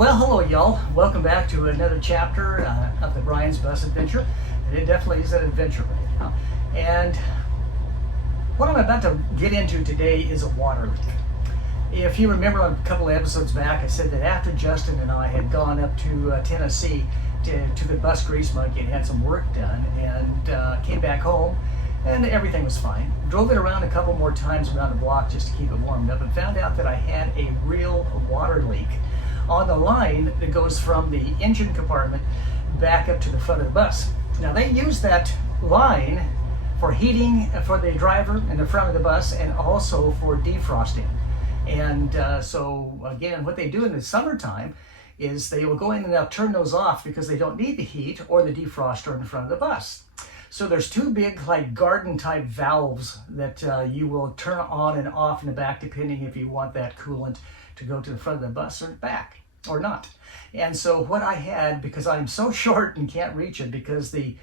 Well, hello, y'all. Welcome back to another chapter of the Brian's Bus Adventure. And it definitely is an adventure right now. And what I'm about to get into today is a water leak. If you remember on a couple of episodes back, I said that after Justin and I had gone up to Tennessee to the bus grease monkey and had some work done and came back home and everything was fine. Drove it around a couple more times around the block just to keep it warmed up and found out that I had a real water leak on the line that goes from the engine compartment back up to the front of the bus. Now they use that line for heating for the driver in the front of the bus and also for defrosting. And so again, what they do in the summertime is they will go in and they'll turn those off because they don't need the heat or the defroster in the front of the bus. So there's two big like garden type valves that you will turn on and off in the back depending if you want that coolant to go to the front of the bus or back or not. And so what I had, because I'm so short and can't reach it because the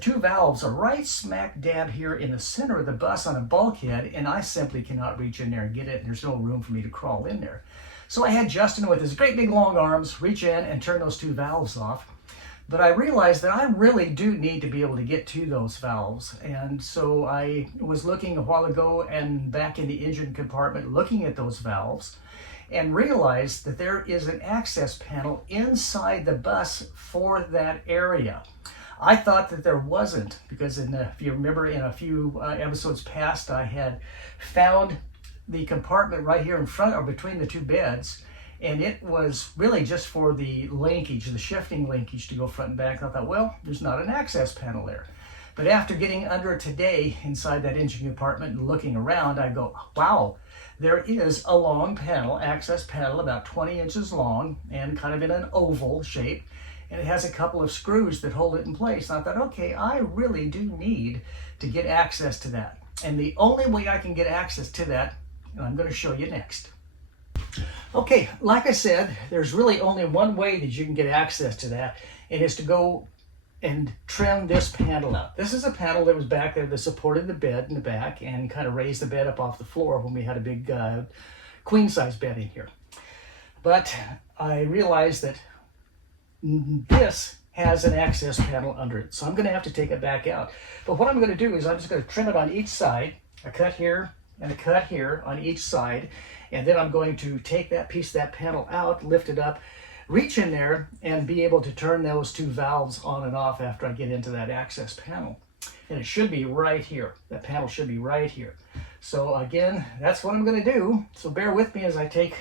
two valves are right smack dab here in the center of the bus on a bulkhead, and I simply cannot reach in there and get it. There's no room for me to crawl in there. So I had Justin with his great big long arms reach in and turn those two valves off. But I realized that I really do need to be able to get to those valves. And so I was looking a while ago and back in the engine compartment looking at those valves and realized that there is an access panel inside the bus for that area. I thought that there wasn't because if you remember in a few episodes past, I had found the compartment right here in front or between the two beds, and it was really just for the linkage, the shifting linkage to go front and back. And I thought, well, there's not an access panel there. But after getting under it today inside that engine compartment and looking around, I go, wow, there is a long panel, access panel, about 20 inches long and kind of in an oval shape. And it has a couple of screws that hold it in place. And I thought, okay, I really do need to get access to that. And the only way I can get access to that, and I'm going to show you next. Okay, like I said, there's really only one way that you can get access to that, and it's to go and trim this panel out. This is a panel that was back there that supported the bed in the back and kind of raised the bed up off the floor when we had a big queen size bed in here. But I realized that this has an access panel under it, so I'm going to have to take it back out. But what I'm going to do is I'm just going to trim it on each side, a cut here and a cut here on each side, and then I'm going to take that piece of that panel out, lift it up, reach in there, and be able to turn those two valves on and off after I get into that access panel. And it should be right here. That panel should be right here. So again, that's what I'm going to do. So bear with me as I take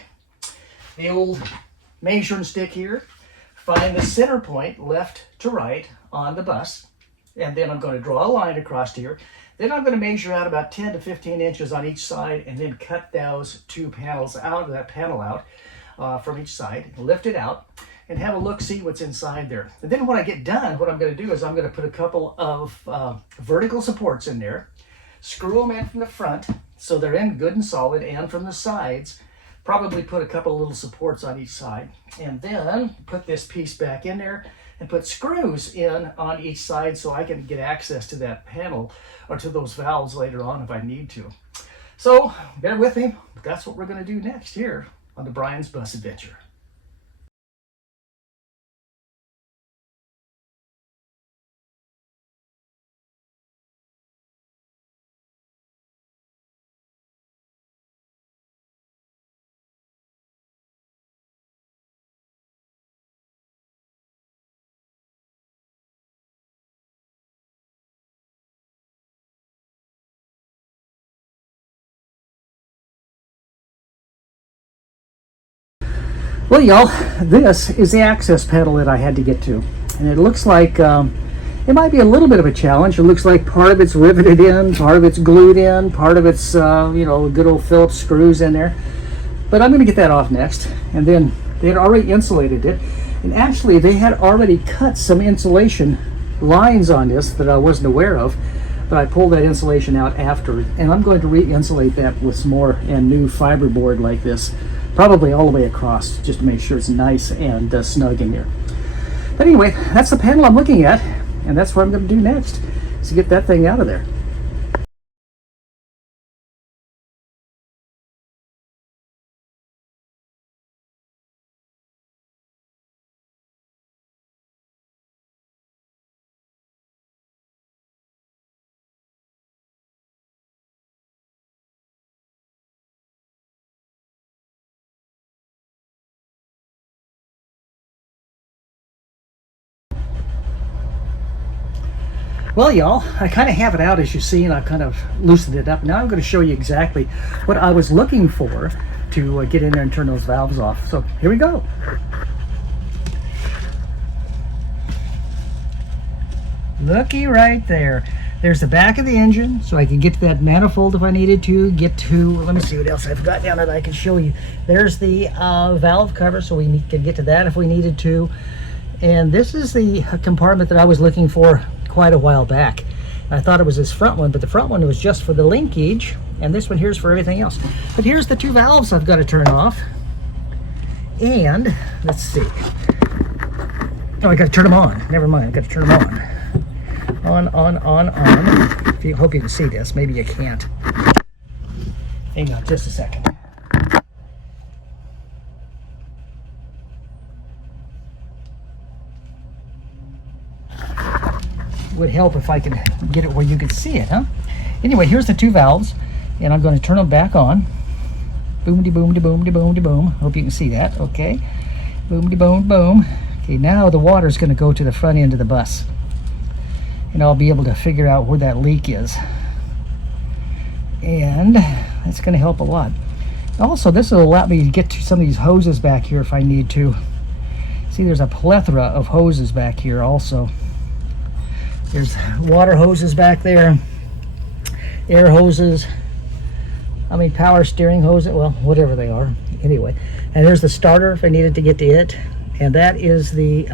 the old measuring stick here, find the center point left to right on the bus, and then I'm going to draw a line across here. Then I'm going to measure out about 10 to 15 inches on each side and then cut those two panels out, that panel out from each side, lift it out, and have a look, see what's inside there. And then when I get done, what I'm going to do is I'm going to put a couple of vertical supports in there, screw them in from the front so they're in good and solid, and from the sides, probably put a couple of little supports on each side, and then put this piece back in there and put screws in on each side so I can get access to that panel or to those valves later on if I need to. So bear with me, but that's what we're going to do next here on the Brian's Bus Adventure. Well, y'all, this is the access panel that I had to get to. And it looks like it might be a little bit of a challenge. It looks like part of it's riveted in, part of it's glued in, part of it's, good old Phillips screws in there. But I'm going to get that off next. And then they had already insulated it. And actually, they had already cut some insulation lines on this that I wasn't aware of. But I pulled that insulation out after. And I'm going to re-insulate that with some more and new fiberboard like this. Probably all the way across, just to make sure it's nice and snug in here. But anyway, that's the panel I'm looking at, and that's what I'm going to do next, is to get that thing out of there. Well, y'all, I kind of have it out as you see, and I've kind of loosened it up. Now I'm going to show you exactly what I was looking for to get in there and turn those valves off. So here we go. Looky right there. There's the back of the engine, so I can get to that manifold if I needed to. Let me see what else I've got down that I can show you. There's the valve cover, so we can get to that if we needed to. And this is the compartment that I was looking for quite a while back. I thought it was this front one, but the front one was just for the linkage, and this one here's for everything else. But here's the two valves I've got to turn off. And let's see. Oh, I got to turn them on. Never mind, I got to turn them on. On. Hope you can see this. Maybe you can't. Hang on just a second. Would help if I could get it where you could see it, huh? Anyway, here's the two valves, and I'm going to turn them back on. Boom de boom de boom de boom de boom. Hope you can see that. Okay. Boom de boom boom. Okay, now the water is going to go to the front end of the bus, and I'll be able to figure out where that leak is, and that's going to help a lot. Also, this will allow me to get to some of these hoses back here if I need to. See, there's a plethora of hoses back here also. There's water hoses back there, air hoses, power steering hoses, well, whatever they are. Anyway, and there's the starter if I needed to get to it, and that is the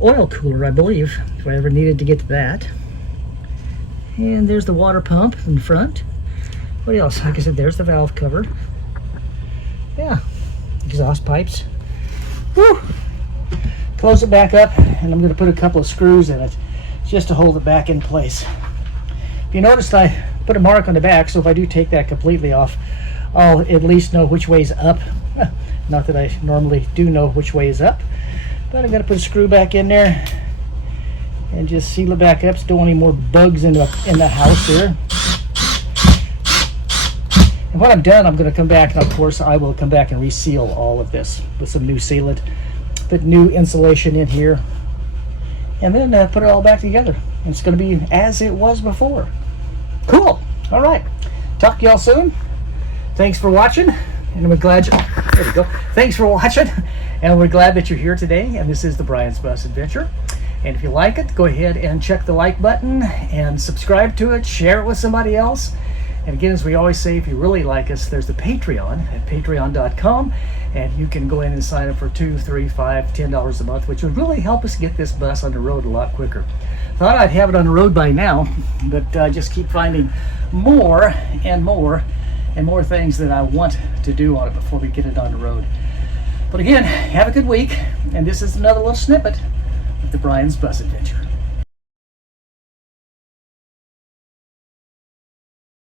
oil cooler, I believe, if I ever needed to get to that. And there's the water pump in front. What else? Like I said, there's the valve cover. Yeah, exhaust pipes. Woo! Close it back up, and I'm going to put a couple of screws in it just to hold it back in place. If you noticed, I put a mark on the back, so if I do take that completely off, I'll at least know which way's up. Not that I normally do know which way is up, but I'm going to put a screw back in there and just seal it back up so don't want any more bugs in the house here. And when I'm done, I'm going to come back, and of course I will come back and reseal all of this with some new sealant, put new insulation in here, and then put it all back together. And it's going to be as it was before. Cool. All right. Talk to y'all soon. Thanks for watching, and we're glad there we go. Thanks for watching, and we're glad that you're here today. And this is the Brian's Bus Adventure. And if you like it, go ahead and check the like button and subscribe to it. Share it with somebody else. And again, as we always say, if you really like us, there's the Patreon at patreon.com, and you can go in and sign up for $2, $3, $5, $10 a month, which would really help us get this bus on the road a lot quicker. Thought I'd have it on the road by now, but just keep finding more and more and more things that I want to do on it before we get it on the road. But again, have a good week, and this is another little snippet of the Brian's Bus Adventure.